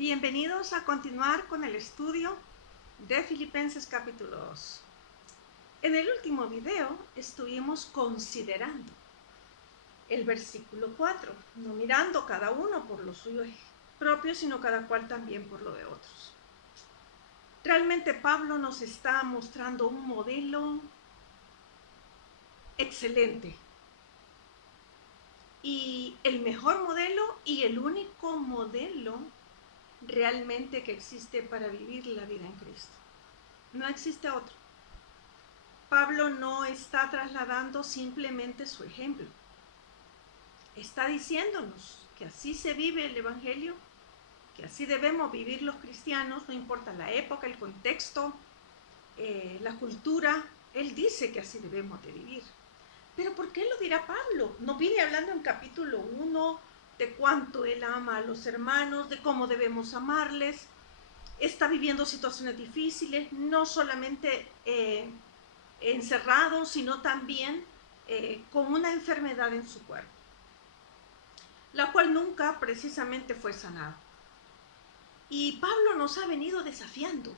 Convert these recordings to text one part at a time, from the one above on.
Bienvenidos a continuar con el estudio de Filipenses capítulo 2. En el último video estuvimos considerando el versículo 4, no mirando cada uno por lo suyo propio, sino cada cual también por lo de otros. Realmente Pablo nos está mostrando un modelo excelente. Y el mejor modelo y el único modelo realmente que existe para vivir la vida en Cristo. No existe otro. Pablo no está trasladando simplemente su ejemplo. Está diciéndonos que así se vive el Evangelio, que así debemos vivir los cristianos, no importa la época, el contexto, la cultura. Él dice que así debemos de vivir. Pero ¿por qué lo dirá Pablo? No viene hablando en capítulo 1 de cuánto él ama a los hermanos, de cómo debemos amarles. Está viviendo situaciones difíciles, no solamente encerrado, sino también con una enfermedad en su cuerpo, la cual nunca precisamente fue sanada. Y Pablo nos ha venido desafiando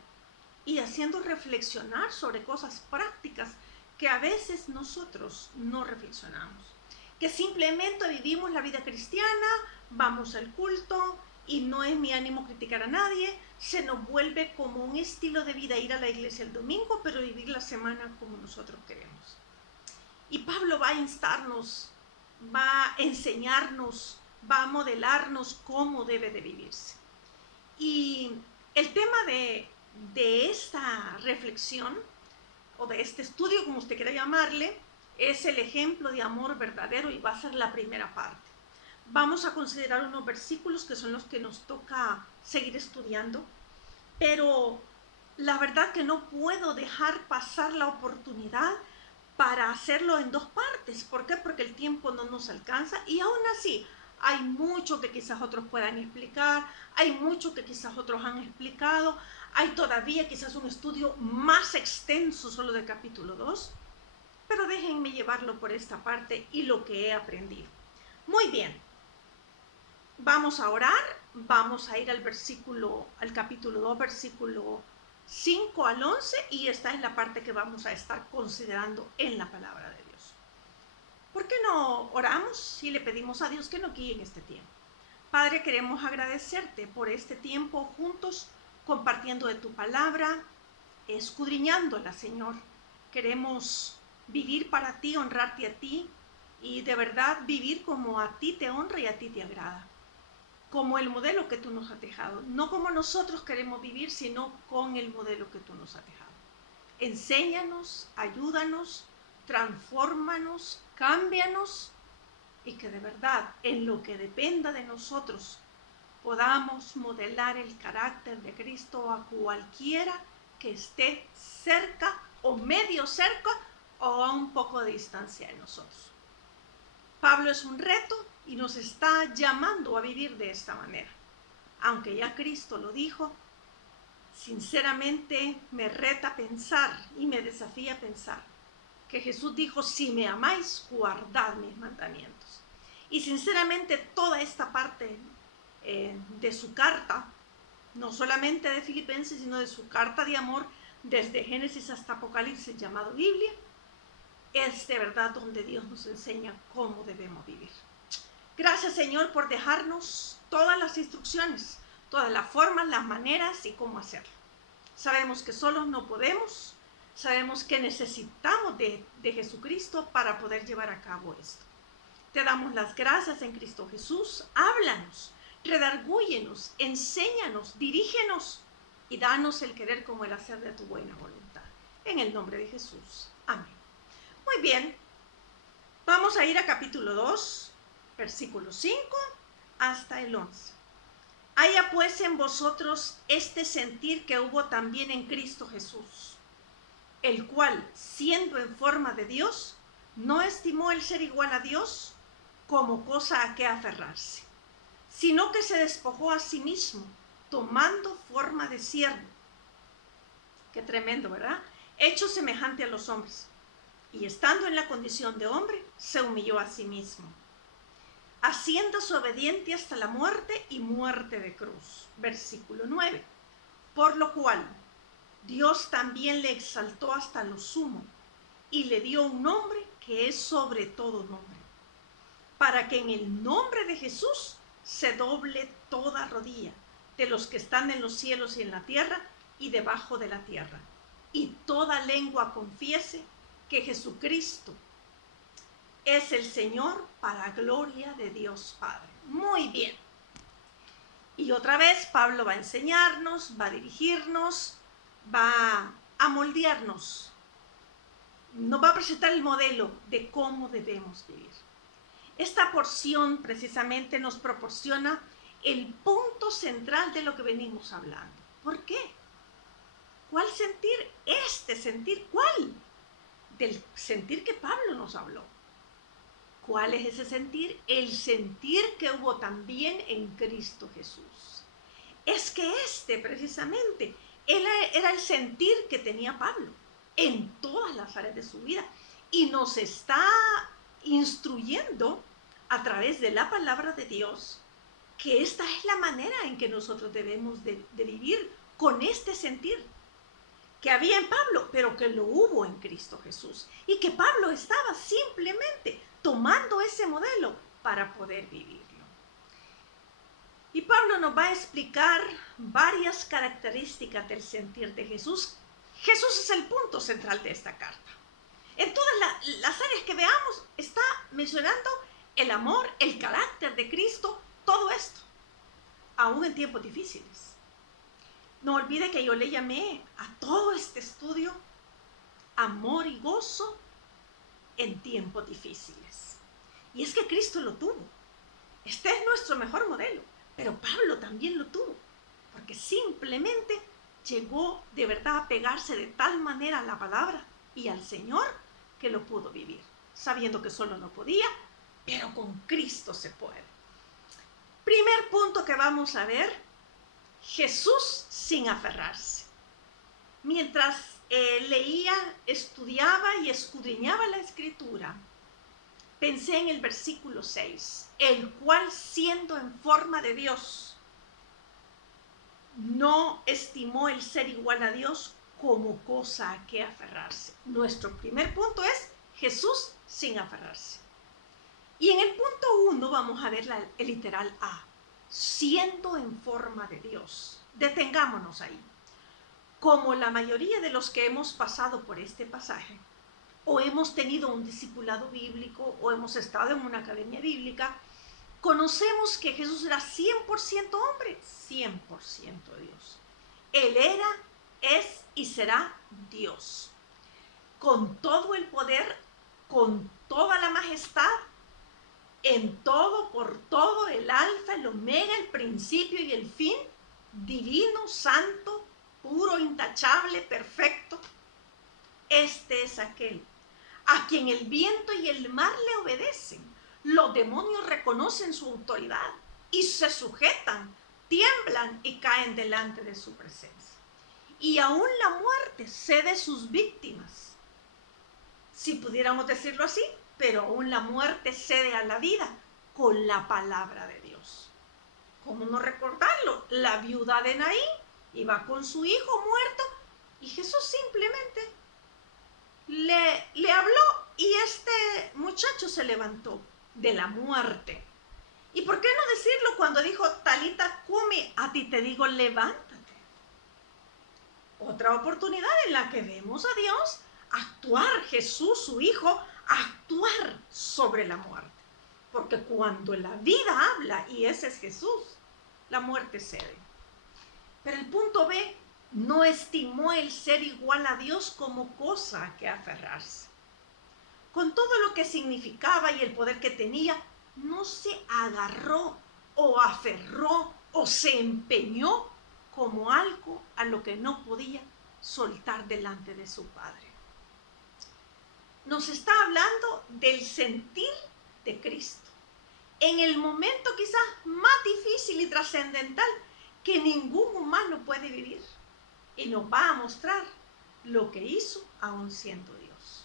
y haciendo reflexionar sobre cosas prácticas que a veces nosotros no reflexionamos, que simplemente vivimos la vida cristiana, vamos al culto y no es mi ánimo criticar a nadie, se nos vuelve como un estilo de vida ir a la iglesia el domingo, pero vivir la semana como nosotros queremos. Y Pablo va a instarnos, va a enseñarnos, va a modelarnos cómo debe de vivirse. Y el tema de esta reflexión, o de este estudio, como usted quiera llamarle, es el ejemplo de amor verdadero y va a ser la primera parte. Vamos a considerar unos versículos que son los que nos toca seguir estudiando, pero la verdad que no puedo dejar pasar la oportunidad para hacerlo en dos partes. ¿Por qué? Porque el tiempo no nos alcanza y aún así hay mucho que quizás otros puedan explicar, hay mucho que quizás otros han explicado, hay todavía quizás un estudio más extenso solo del capítulo 2, pero déjenme llevarlo por esta parte y lo que he aprendido. Muy bien, vamos a orar, vamos a ir al capítulo 2, versículo 5 al 11, y esta es la parte que vamos a estar considerando en la palabra de Dios. ¿Por qué no oramos y le pedimos a Dios que nos guíe en este tiempo? Padre, queremos agradecerte por este tiempo juntos, compartiendo de tu palabra, escudriñándola, Señor. Queremos vivir para ti, honrarte a ti y de verdad vivir como a ti te honra y a ti te agrada. Como el modelo que tú nos has dejado. No como nosotros queremos vivir, sino con el modelo que tú nos has dejado. Enséñanos, ayúdanos, transfórmanos, cámbianos y que de verdad en lo que dependa de nosotros podamos modelar el carácter de Cristo a cualquiera que esté cerca o medio cerca o a un poco de distancia de nosotros. Pablo es un reto y nos está llamando a vivir de esta manera. Aunque ya Cristo lo dijo, sinceramente me reta a pensar y me desafía a pensar que Jesús dijo: si me amáis, guardad mis mandamientos. Y sinceramente toda esta parte de su carta, no solamente de Filipenses, sino de su carta de amor, desde Génesis hasta Apocalipsis, llamado Biblia, es de verdad donde Dios nos enseña cómo debemos vivir. Gracias, Señor, por dejarnos todas las instrucciones, todas las formas, las maneras y cómo hacerlo. Sabemos que solos no podemos, sabemos que necesitamos de Jesucristo para poder llevar a cabo esto. Te damos las gracias en Cristo Jesús. Háblanos, redargúyenos, enséñanos, dirígenos y danos el querer como el hacer de tu buena voluntad. En el nombre de Jesús. Amén. Muy bien, vamos a ir a capítulo 2, versículo 5 hasta el 11. Haya pues en vosotros este sentir que hubo también en Cristo Jesús, el cual, siendo en forma de Dios, no estimó el ser igual a Dios como cosa a que aferrarse, sino que se despojó a sí mismo, tomando forma de siervo. Qué tremendo, ¿verdad? Hecho semejante a los hombres, y estando en la condición de hombre, se humilló a sí mismo, haciéndose obediente hasta la muerte y muerte de cruz. Versículo 9. Por lo cual Dios también le exaltó hasta lo sumo y le dio un nombre que es sobre todo nombre, para que en el nombre de Jesús se doble toda rodilla de los que están en los cielos y en la tierra y debajo de la tierra, y toda lengua confiese que Jesucristo es el Señor, para gloria de Dios Padre. Muy bien. Y otra vez Pablo va a enseñarnos, va a dirigirnos, va a moldearnos, nos va a presentar el modelo de cómo debemos vivir. Esta porción precisamente nos proporciona el punto central de lo que venimos hablando. ¿Por qué? ¿Cuál sentir? Este sentir, ¿cuál? Del sentir que Pablo nos habló. ¿Cuál es ese sentir? El sentir que hubo también en Cristo Jesús. Es que precisamente era el sentir que tenía Pablo en todas las áreas de su vida, y nos está instruyendo a través de la palabra de Dios que esta es la manera en que nosotros debemos de vivir, con este sentir que había en Pablo, pero que lo hubo en Cristo Jesús, y que Pablo estaba simplemente tomando ese modelo para poder vivirlo. Y Pablo nos va a explicar varias características del sentir de Jesús. Jesús es el punto central de esta carta. En todas las áreas que veamos está mencionando el amor, el carácter de Cristo, todo esto, aún en tiempos difíciles. No olvide que yo le llamé a todo este estudio amor y gozo en tiempos difíciles. Y es que Cristo lo tuvo. Este es nuestro mejor modelo, pero Pablo también lo tuvo, porque simplemente llegó de verdad a pegarse de tal manera a la palabra y al Señor que lo pudo vivir, sabiendo que solo no podía, pero con Cristo se puede. Primer punto que vamos a ver: Jesús sin aferrarse. Mientras leía, estudiaba y escudriñaba la Escritura, pensé en el versículo 6, el cual, siendo en forma de Dios, no estimó el ser igual a Dios como cosa a que aferrarse. Nuestro primer punto es Jesús sin aferrarse. Y en el punto 1 vamos a ver el literal A, siendo en forma de Dios. Detengámonos ahí. Como la mayoría de los que hemos pasado por este pasaje, o hemos tenido un discipulado bíblico, o hemos estado en una academia bíblica, conocemos que Jesús era 100% hombre, 100% Dios. Él era, es y será Dios, con todo el poder, con toda la majestad, en todo, por todo, el alfa, el omega, el principio y el fin, divino, santo, puro, intachable, perfecto. Este es aquel a quien el viento y el mar le obedecen. Los demonios reconocen su autoridad y se sujetan, tiemblan y caen delante de su presencia. Y aún la muerte cede sus víctimas, si pudiéramos decirlo así, pero aún la muerte cede a la vida con la palabra de Dios. ¿Cómo no recordarlo? La viuda de Naín iba con su hijo muerto y Jesús simplemente le habló y este muchacho se levantó de la muerte. ¿Y por qué no decirlo cuando dijo Talita cumi? A ti te digo, levántate. Otra oportunidad en la que vemos a Dios actuar, Jesús, su hijo, actuar sobre la muerte. Porque cuando la vida habla, y ese es Jesús, la muerte cede. Pero el punto B, no estimó el ser igual a Dios como cosa a que aferrarse. Con todo lo que significaba y el poder que tenía, no se agarró o aferró o se empeñó como algo a lo que no podía soltar delante de su Padre. Nos está hablando del sentir de Cristo, en el momento quizás más difícil y trascendental que ningún humano puede vivir, y nos va a mostrar lo que hizo aún siendo Dios.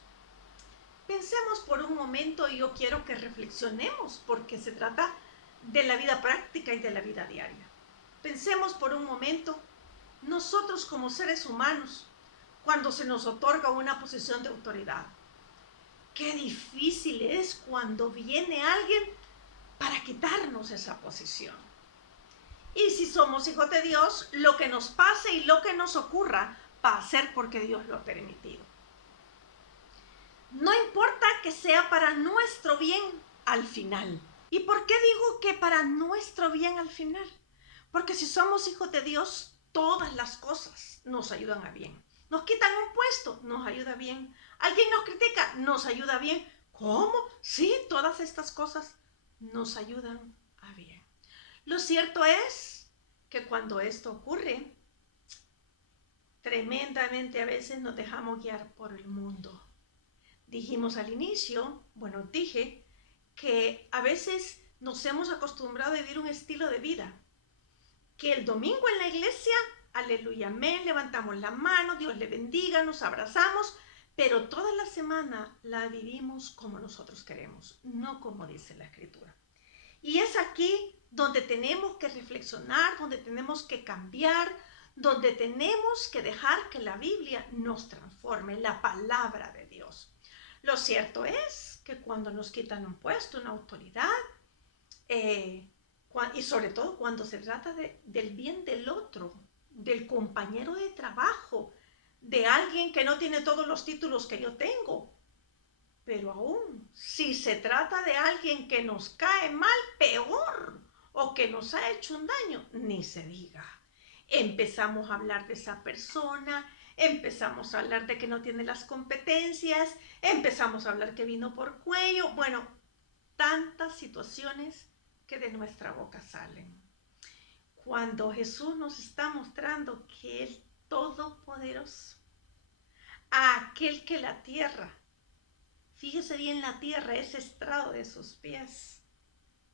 Pensemos por un momento y yo quiero que reflexionemos porque se trata de la vida práctica y de la vida diaria. Pensemos por un momento, nosotros como seres humanos, cuando se nos otorga una posición de autoridad, qué difícil es cuando viene alguien para quitarnos esa posición. Y si somos hijos de Dios, lo que nos pase y lo que nos ocurra va a ser porque Dios lo ha permitido. No importa que sea para nuestro bien al final. ¿Y por qué digo que para nuestro bien al final? Porque si somos hijos de Dios, todas las cosas nos ayudan a bien. Nos quitan un puesto, nos ayuda bien. Alguien nos critica, nos ayuda bien. ¿Cómo? Sí, todas estas cosas nos ayudan a bien. Lo cierto es que cuando esto ocurre, tremendamente a veces nos dejamos guiar por el mundo. Dijimos al inicio, dije que a veces nos hemos acostumbrado a vivir un estilo de vida, que el domingo en la iglesia, aleluya, amén, levantamos la mano, Dios le bendiga, nos abrazamos, pero toda la semana la vivimos como nosotros queremos, no como dice la Escritura. Y es aquí donde tenemos que reflexionar, donde tenemos que cambiar, donde tenemos que dejar que la Biblia nos transforme, la palabra de Dios. Lo cierto es que cuando nos quitan un puesto, una autoridad, y sobre todo cuando se trata del bien del otro, del compañero de trabajo, de alguien que no tiene todos los títulos que yo tengo, pero aún si se trata de alguien que nos cae mal, peor, o que nos ha hecho un daño, ni se diga. Empezamos a hablar de esa persona, empezamos a hablar de que no tiene las competencias, empezamos a hablar que vino por cuello, tantas situaciones que de nuestra boca salen. Cuando Jesús nos está mostrando que es todopoderoso, aquel que la tierra, fíjese bien, la tierra es estrado de sus pies,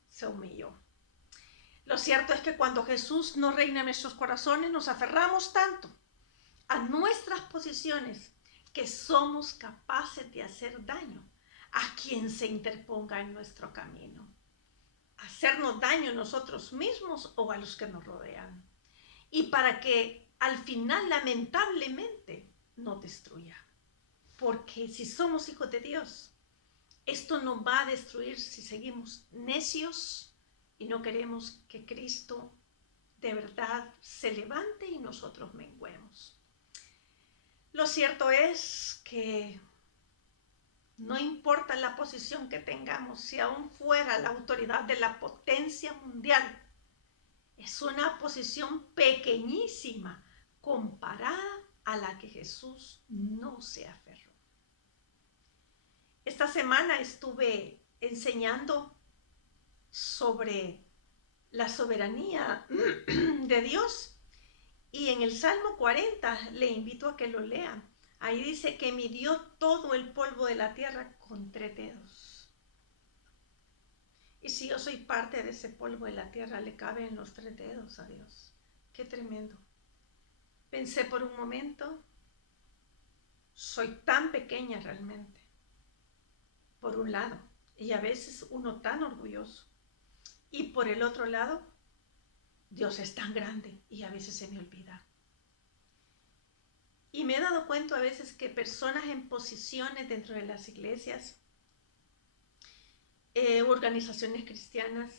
se humilló. Lo cierto es que cuando Jesús no reina en nuestros corazones, nos aferramos tanto a nuestras posiciones que somos capaces de hacer daño a quien se interponga en nuestro camino. Hacernos daño a nosotros mismos o a los que nos rodean. Y para que al final, lamentablemente, nos destruya. Porque si somos hijos de Dios, esto nos va a destruir si seguimos necios y no queremos que Cristo de verdad se levante y nosotros menguemos. Lo cierto es que no importa la posición que tengamos, si aún fuera la autoridad de la potencia mundial, es una posición pequeñísima comparada a la que Jesús no se aferró. Esta semana estuve enseñando sobre la soberanía de Dios y en el Salmo 40 le invito a que lo lean. Ahí dice que midió todo el polvo de la tierra con 3 dedos. Y si yo soy parte de ese polvo de la tierra, le caben los 3 dedos a Dios. Qué tremendo. Pensé por un momento, soy tan pequeña realmente, por un lado, y a veces uno tan orgulloso. Y por el otro lado, Dios es tan grande y a veces se me olvida. Y me he dado cuenta a veces que personas en posiciones dentro de las iglesias, organizaciones cristianas,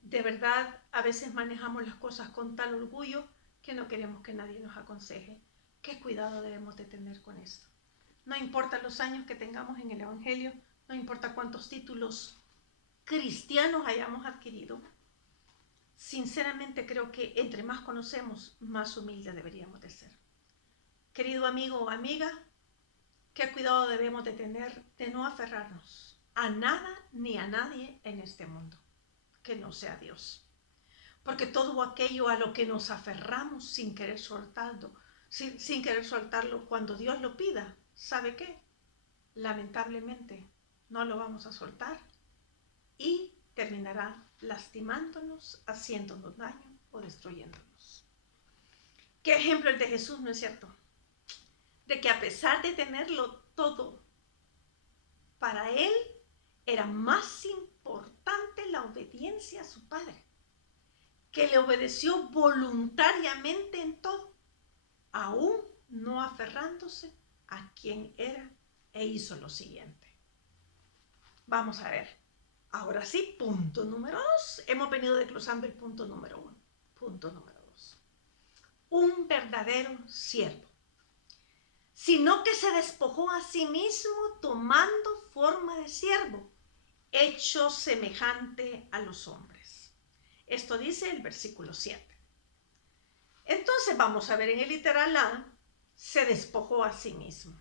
de verdad a veces manejamos las cosas con tal orgullo que no queremos que nadie nos aconseje. ¿Qué cuidado debemos de tener con esto? No importa los años que tengamos en el Evangelio, no importa cuántos títulos cristianos hayamos adquirido, sinceramente creo que entre más conocemos, más humildes deberíamos de ser. Querido amigo o amiga, ¿qué cuidado debemos de tener de no aferrarnos a nada ni a nadie en este mundo que no sea Dios? Porque todo aquello a lo que nos aferramos sin querer soltarlo, sin querer soltarlo cuando Dios lo pida, ¿sabe qué? Lamentablemente no lo vamos a soltar y terminará lastimándonos, haciéndonos daño o destruyéndonos. ¿Qué ejemplo el de Jesús, no es cierto? De que a pesar de tenerlo todo para él era más importante la obediencia a su padre, que le obedeció voluntariamente en todo, aún no aferrándose a quien era, e hizo lo siguiente. Vamos a ver. Ahora sí, punto número 2. Hemos venido desglosando el punto número 1. Punto número 2. Un verdadero siervo, sino que se despojó a sí mismo tomando forma de siervo, hecho semejante a los hombres. Esto dice el versículo 7. Entonces vamos a ver en el literal A, se despojó a sí mismo.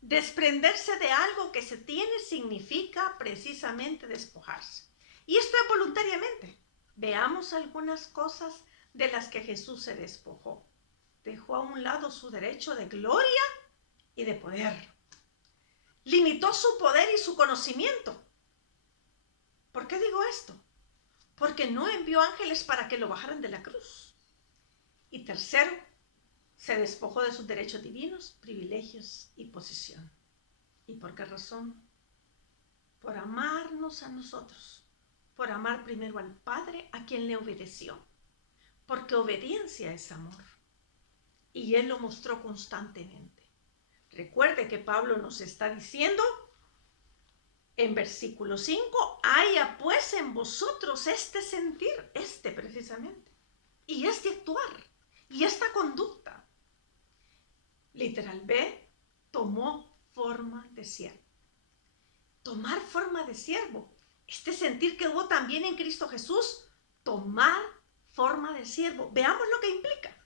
Desprenderse de algo que se tiene significa precisamente despojarse. Y esto es voluntariamente. Veamos algunas cosas de las que Jesús se despojó. Dejó a un lado su derecho de gloria y de poder. Limitó su poder y su conocimiento. ¿Por qué digo esto? Porque no envió ángeles para que lo bajaran de la cruz. Y tercero, se despojó de sus derechos divinos, privilegios y posición. ¿Y por qué razón? Por amarnos a nosotros, por amar primero al Padre a quien le obedeció, porque obediencia es amor. Y Él lo mostró constantemente. Recuerde que Pablo nos está diciendo en versículo 5, haya pues en vosotros este sentir, precisamente, y este actuar, y esta conducta. Literal B, tomó forma de siervo. Tomar forma de siervo. Este sentir que hubo también en Cristo Jesús, tomar forma de siervo. Veamos lo que implica.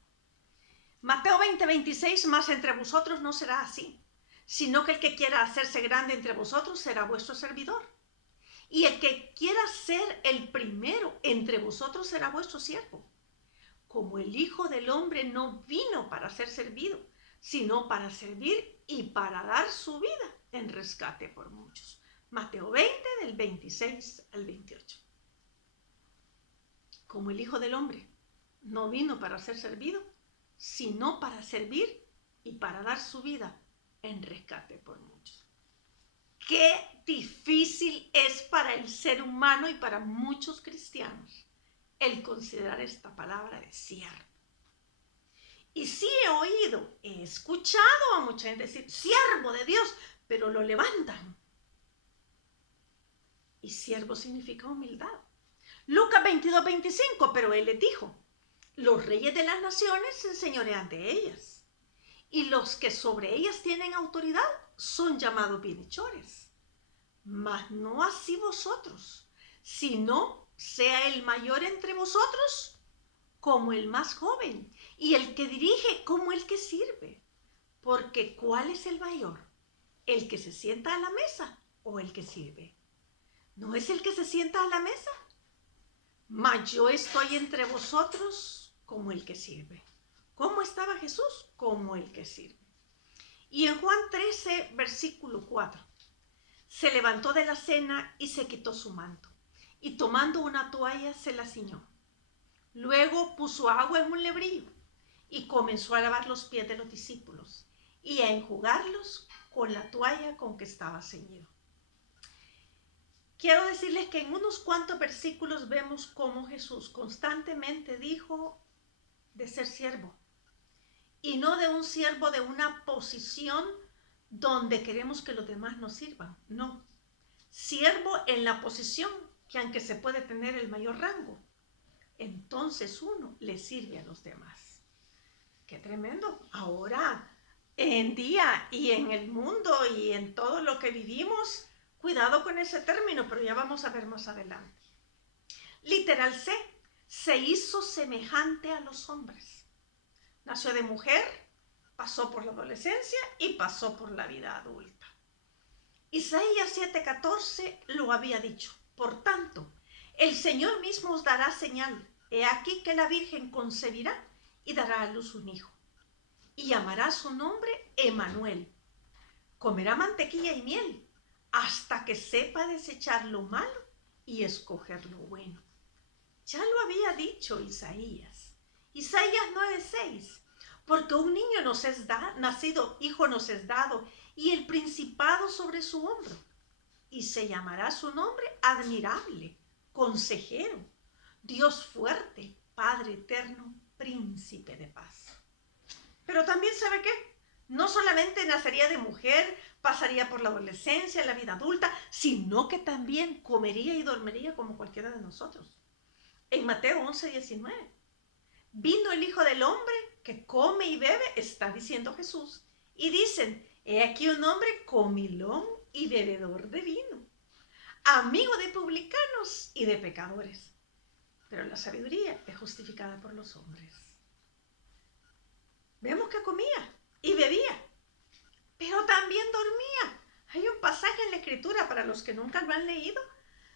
Mateo 20:26, más entre vosotros no será así, sino que el que quiera hacerse grande entre vosotros será vuestro servidor. Y el que quiera ser el primero entre vosotros será vuestro siervo. Como el Hijo del Hombre no vino para ser servido, sino para servir y para dar su vida en rescate por muchos. Mateo 20, del 26 al 28. Como el Hijo del Hombre no vino para ser servido, sino para servir y para dar su vida en rescate por muchos. Qué difícil es para el ser humano y para muchos cristianos el considerar esta palabra de siervo. Y sí he escuchado a mucha gente decir, siervo de Dios, pero lo levantan. Y siervo significa humildad. Lucas 22:25, pero él les dijo, los reyes de las naciones se enseñorean de ellas, y los que sobre ellas tienen autoridad son llamados bienhechores. Mas no así vosotros, sino sea el mayor entre vosotros como el más joven, y el que dirige como el que sirve. Porque ¿cuál es el mayor? ¿El que se sienta a la mesa o el que sirve? ¿No es el que se sienta a la mesa? Mas yo estoy entre vosotros como el que sirve. ¿Cómo estaba Jesús? Como el que sirve. Y en Juan 13, versículo 4, se levantó de la cena y se quitó su manto, y tomando una toalla se la ciñó. Luego puso agua en un lebrillo y comenzó a lavar los pies de los discípulos y a enjugarlos con la toalla con que estaba ceñido. Quiero decirles que en unos cuantos versículos vemos cómo Jesús constantemente dijo de ser siervo, y no de un siervo de una posición donde queremos que los demás nos sirvan. No, siervo en la posición que aunque se puede tener el mayor rango, entonces uno le sirve a los demás. ¡Qué tremendo! Ahora, en día y en el mundo y en todo lo que vivimos, cuidado con ese término, pero ya vamos a ver más adelante. Literal C, se hizo semejante a los hombres. Nació de mujer, pasó por la adolescencia y pasó por la vida adulta. Isaías 7:14 lo había dicho. Por tanto, el Señor mismo os dará señal. He aquí que la Virgen concebirá y dará a luz un hijo. Y llamará su nombre Emanuel. Comerá mantequilla y miel hasta que sepa desechar lo malo y escoger lo bueno. Ya lo había dicho Isaías. Isaías 9:6. Porque un niño nos es nacido, hijo nos es dado, y el principado sobre su hombro. y se llamará su nombre admirable, consejero, Dios fuerte, Padre eterno, príncipe de paz. Pero también, ¿sabe qué? No solamente nacería de mujer, pasaría por la adolescencia, la vida adulta, sino que también comería y dormiría como cualquiera de nosotros. En Mateo 11:19, vino el Hijo del Hombre que come y bebe, está diciendo Jesús, y dicen, he aquí un hombre comilón y bebedor de vino, amigo de publicanos y de pecadores. Pero la sabiduría es justificada por los hombres. Vemos que comía y bebía, pero también dormía. Hay un pasaje en la Escritura, para los que nunca lo han leído,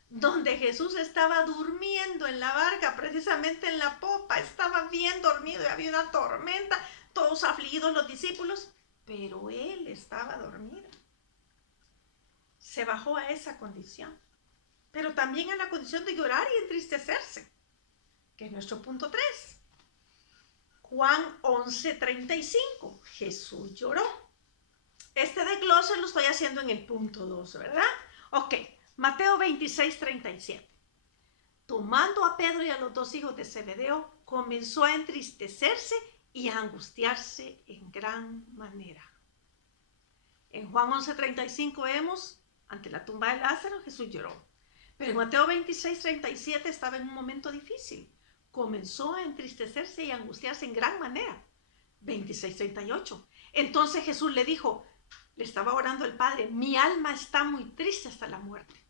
donde Jesús estaba durmiendo en la barca, precisamente en la popa, estaba bien dormido y había una tormenta, todos afligidos los discípulos, pero él estaba dormido. Se bajó a esa condición, pero también a la condición de llorar y entristecerse, que es nuestro punto 3. Juan 11:35, Jesús lloró. Este desglose lo estoy haciendo en el punto 2, ¿verdad? Ok, Mateo 26:37. Tomando a Pedro y a los dos hijos de Zebedeo, comenzó a entristecerse y a angustiarse en gran manera. En Juan 11:35 vemos, ante la tumba de Lázaro, Jesús lloró. Pero en Mateo 26:37 estaba en un momento difícil. Comenzó a entristecerse y a angustiarse en gran manera. 26:38. Entonces Jesús le dijo, le estaba orando el Padre, mi alma está muy triste hasta la muerte.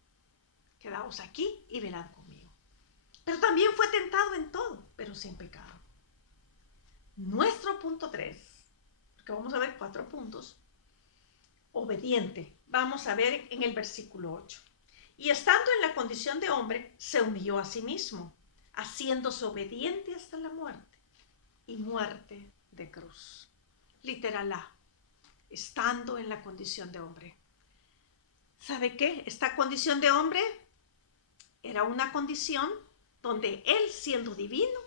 Quedaos aquí y velad conmigo. Pero también fue tentado en todo, pero sin pecado. Nuestro punto 3, porque vamos a ver 4 puntos. Obediente. Vamos a ver en el versículo 8. Y estando en la condición de hombre, se humilló a sí mismo, haciéndose obediente hasta la muerte, y muerte de cruz. Literal A, estando en la condición de hombre. ¿Sabe qué? Esta condición de hombre era una condición donde él, siendo divino,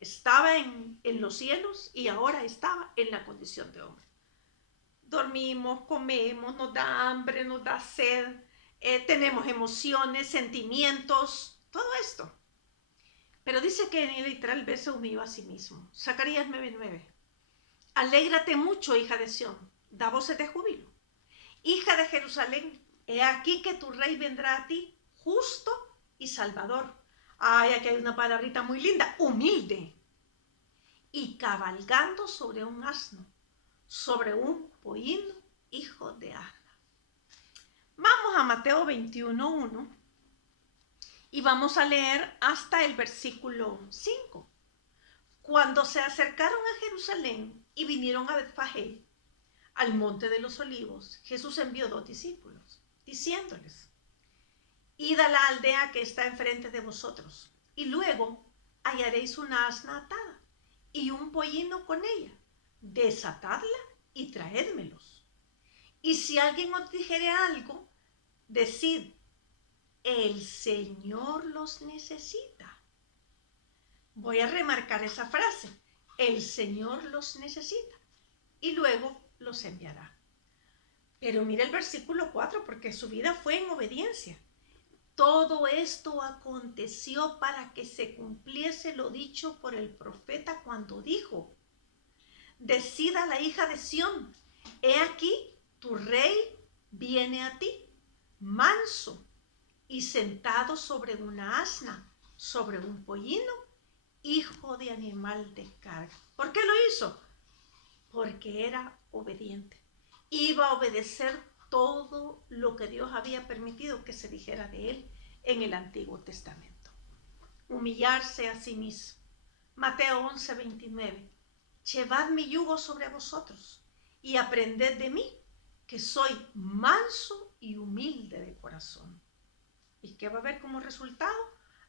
estaba en los cielos y ahora estaba en la condición de hombre. Dormimos, comemos, nos da hambre, nos da sed, tenemos emociones, sentimientos, todo esto. Pero dice que en el literal B se humilló a sí mismo. Zacarías 9:9. Alégrate mucho, hija de Sión, da voces de júbilo. Hija de Jerusalén, he aquí que tu rey vendrá a ti, justo y salvador. Ay, aquí hay una palabrita muy linda, humilde. Y cabalgando sobre un asno, sobre un pollino, hijo de asna. Vamos a Mateo 21:1 y vamos a leer hasta el versículo 5. Cuando se acercaron a Jerusalén y vinieron a Betfagé, al monte de los olivos, Jesús envió 2 discípulos, diciéndoles, id a la aldea que está enfrente de vosotros, y luego hallaréis una asna atada y un pollino con ella. Desatadla y traédmelos. Y si alguien os dijere algo, decid, el Señor los necesita. Voy a remarcar esa frase, el Señor los necesita, y luego los enviará. Pero mira el versículo 4, porque su vida fue en obediencia. Todo esto aconteció para que se cumpliese lo dicho por el profeta cuando dijo, decid a la hija de Sión, he aquí tu rey viene a ti, manso y sentado sobre una asna, sobre un pollino, hijo de animal de carga. ¿Por qué lo hizo? Porque era obediente. Iba a obedecer todo lo que Dios había permitido que se dijera de él en el Antiguo Testamento. Humillarse a sí mismo. Mateo 11:29. Llevad mi yugo sobre vosotros y aprended de mí, que soy manso y humilde de corazón. ¿Y qué va a haber como resultado?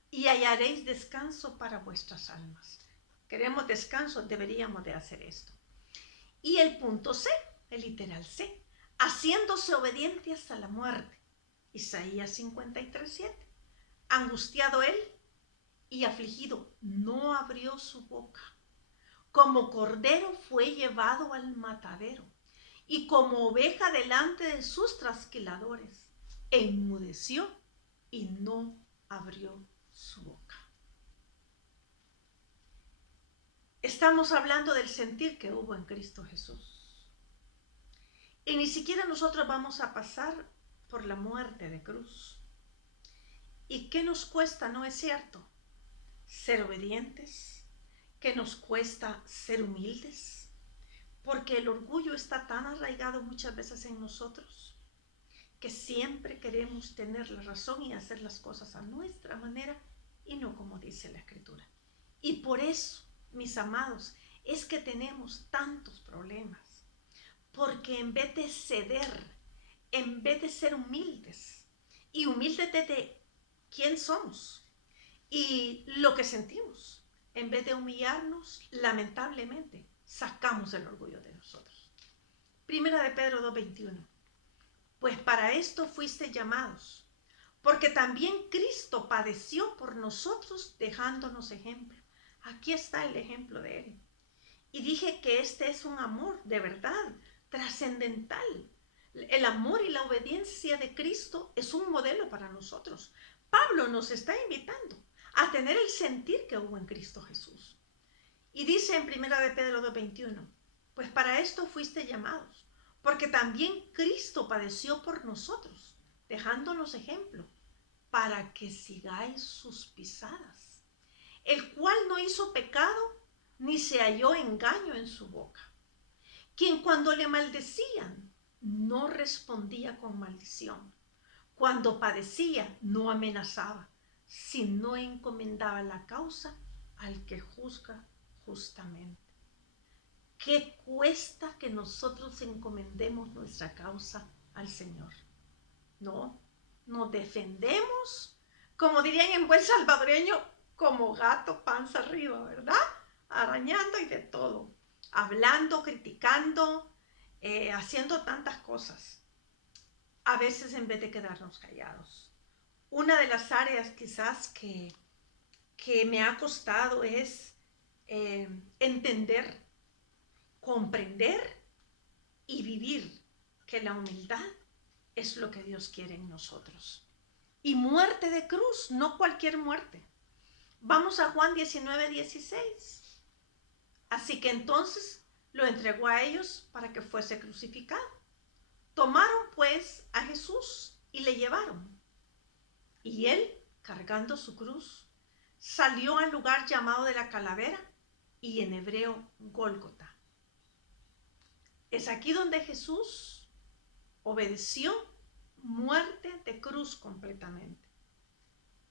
Y hallaréis descanso para vuestras almas. Queremos descanso, deberíamos de hacer esto. Y el punto C, el literal C, haciéndose obediente hasta la muerte. Isaías 53:7. Angustiado él y afligido, no abrió su boca. Como cordero fue llevado al matadero, y como oveja delante de sus trasquiladores, enmudeció y no abrió su boca. Estamos hablando del sentir que hubo en Cristo Jesús. Y ni siquiera nosotros vamos a pasar por la muerte de cruz. ¿Y qué nos cuesta, no es cierto? Ser obedientes. ¿Qué nos cuesta ser humildes? Porque el orgullo está tan arraigado muchas veces en nosotros que siempre queremos tener la razón y hacer las cosas a nuestra manera y no como dice la Escritura. Y por eso, mis amados, es que tenemos tantos problemas. Porque en vez de ceder, en vez de ser humildes, y humildes de quién somos y lo que sentimos, en vez de humillarnos, lamentablemente, sacamos el orgullo de nosotros. Primera de Pedro 2:21. Pues para esto fuiste llamados, porque también Cristo padeció por nosotros dejándonos ejemplo. Aquí está el ejemplo de Él. Y dije que este es un amor de verdad, trascendental. El amor y la obediencia de Cristo es un modelo para nosotros. Pablo nos está invitando a tener el sentir que hubo en Cristo Jesús. Y dice en 1 de Pedro 2:21, pues para esto fuiste llamados, porque también Cristo padeció por nosotros, dejándonos ejemplo, para que sigáis sus pisadas, el cual no hizo pecado, ni se halló engaño en su boca, quien cuando le maldecían, no respondía con maldición, cuando padecía, no amenazaba, sino encomendaba la causa al que juzga justamente. ¿Qué cuesta que nosotros encomendemos nuestra causa al Señor? No, nos defendemos, como dirían en buen salvadoreño, como gato panza arriba, ¿verdad? Arañando y de todo, hablando, criticando, haciendo tantas cosas, a veces en vez de quedarnos callados. Una de las áreas quizás que me ha costado es entender, comprender y vivir que la humildad es lo que Dios quiere en nosotros. Y muerte de cruz, no cualquier muerte. Vamos a Juan 19:16. Así que entonces lo entregó a ellos para que fuese crucificado. Tomaron pues a Jesús y le llevaron. Y él, cargando su cruz, salió al lugar llamado de la calavera y en hebreo Gólgota. Es aquí donde Jesús obedeció muerte de cruz completamente.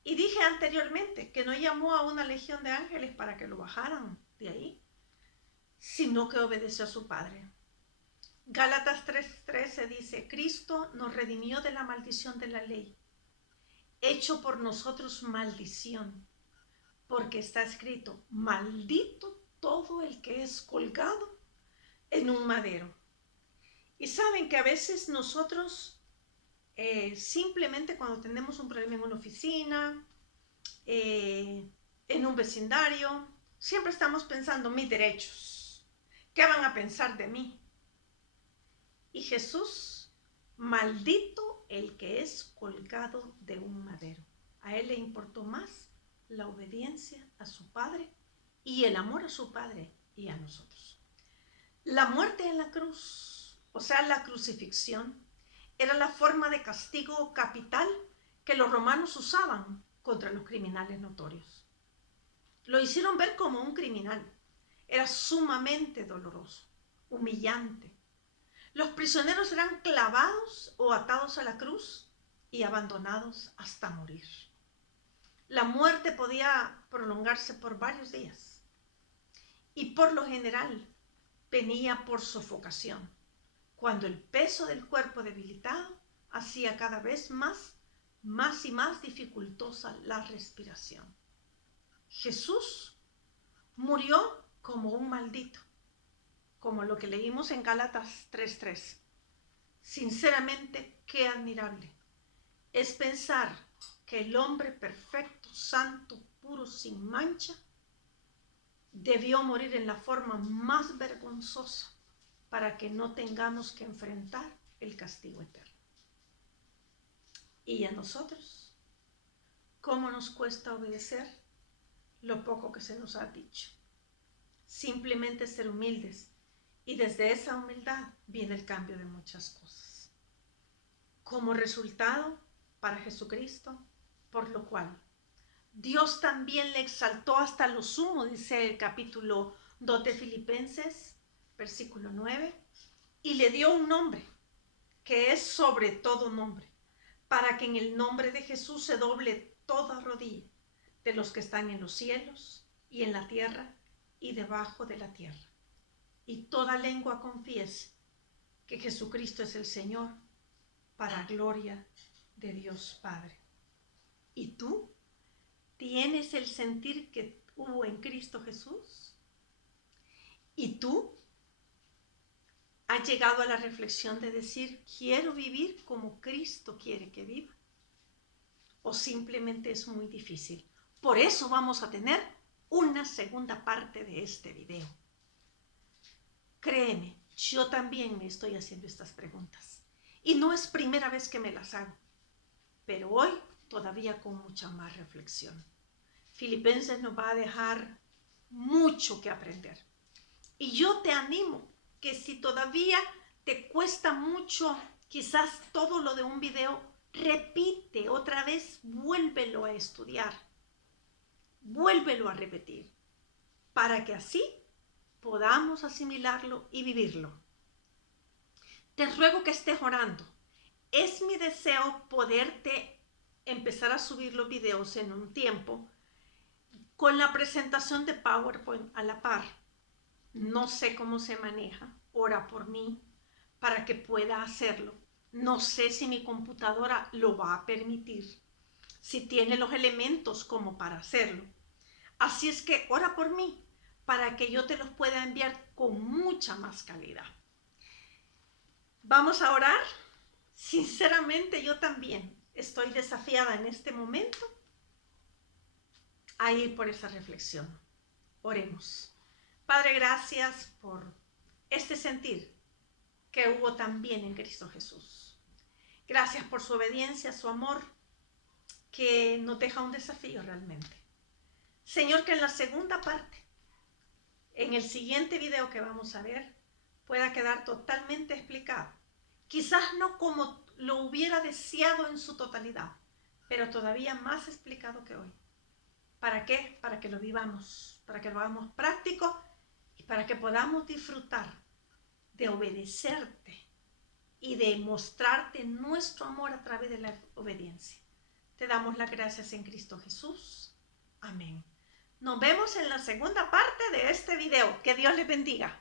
Y dije anteriormente que no llamó a una legión de ángeles para que lo bajaran de ahí, sino que obedeció a su Padre. Gálatas 3:13 dice, Cristo nos redimió de la maldición de la ley, hecho por nosotros maldición, porque está escrito, maldito todo el que es colgado en un madero. Y saben que a veces nosotros simplemente cuando tenemos un problema en una oficina, en un vecindario, siempre estamos pensando mis derechos, ¿qué van a pensar de mí? Y Jesús, maldito el que es colgado de un madero. A él le importó más la obediencia a su Padre y el amor a su Padre y a nosotros. La muerte en la cruz, o sea, la crucifixión, era la forma de castigo capital que los romanos usaban contra los criminales notorios. Lo hicieron ver como un criminal. Era sumamente doloroso, humillante. Los prisioneros eran clavados o atados a la cruz y abandonados hasta morir. La muerte podía prolongarse por varios días y por lo general venía por sofocación, cuando el peso del cuerpo debilitado hacía cada vez más y más dificultosa la respiración. Jesús murió como un maldito, como lo que leímos en Gálatas 3:3. Sinceramente, qué admirable es pensar que el hombre perfecto, santo, puro, sin mancha, debió morir en la forma más vergonzosa para que no tengamos que enfrentar el castigo eterno. ¿Y a nosotros? ¿Cómo nos cuesta obedecer lo poco que se nos ha dicho? Simplemente ser humildes, y desde esa humildad viene el cambio de muchas cosas. Como resultado, para Jesucristo, por lo cual Dios también le exaltó hasta lo sumo, dice el capítulo 2 de Filipenses, versículo 9, y le dio un nombre que es sobre todo nombre, para que en el nombre de Jesús se doble toda rodilla de los que están en los cielos y en la tierra y debajo de la tierra, y toda lengua confiese que Jesucristo es el Señor, para gloria de Dios Padre. ¿Y tú tienes el sentir que hubo en Cristo Jesús? ¿Y tú has llegado a la reflexión de decir, quiero vivir como Cristo quiere que viva? ¿O simplemente es muy difícil? Por eso vamos a tener una segunda parte de este video. Créeme, yo también me estoy haciendo estas preguntas. Y no es primera vez que me las hago, pero hoy todavía con mucha más reflexión. Filipenses nos va a dejar mucho que aprender. Y yo te animo que si todavía te cuesta mucho, quizás todo lo de un video, repite otra vez, vuélvelo a estudiar, vuélvelo a repetir, para que así podamos asimilarlo y vivirlo. Te ruego que estés orando. Es mi deseo poderte empezar a subir los videos en un tiempo con la presentación de PowerPoint a la par. No sé cómo se maneja. Ora por mí para que pueda hacerlo. No sé si mi computadora lo va a permitir, si tiene los elementos como para hacerlo. Así es que ora por mí para que yo te los pueda enviar con mucha más calidad. Vamos a orar. Sinceramente, yo también estoy desafiada en este momento a ir por esa reflexión. Oremos. Padre, gracias por este sentir que hubo también en Cristo Jesús. Gracias por su obediencia, su amor, que nos deja un desafío realmente. Señor, que en la segunda parte, en el siguiente video que vamos a ver, pueda quedar totalmente explicado. Quizás no como lo hubiera deseado en su totalidad, pero todavía más explicado que hoy. ¿Para qué? Para que lo vivamos, para que lo hagamos práctico y para que podamos disfrutar de obedecerte y de mostrarte nuestro amor a través de la obediencia. Te damos las gracias en Cristo Jesús. Amén. Nos vemos en la segunda parte de este video. Que Dios les bendiga.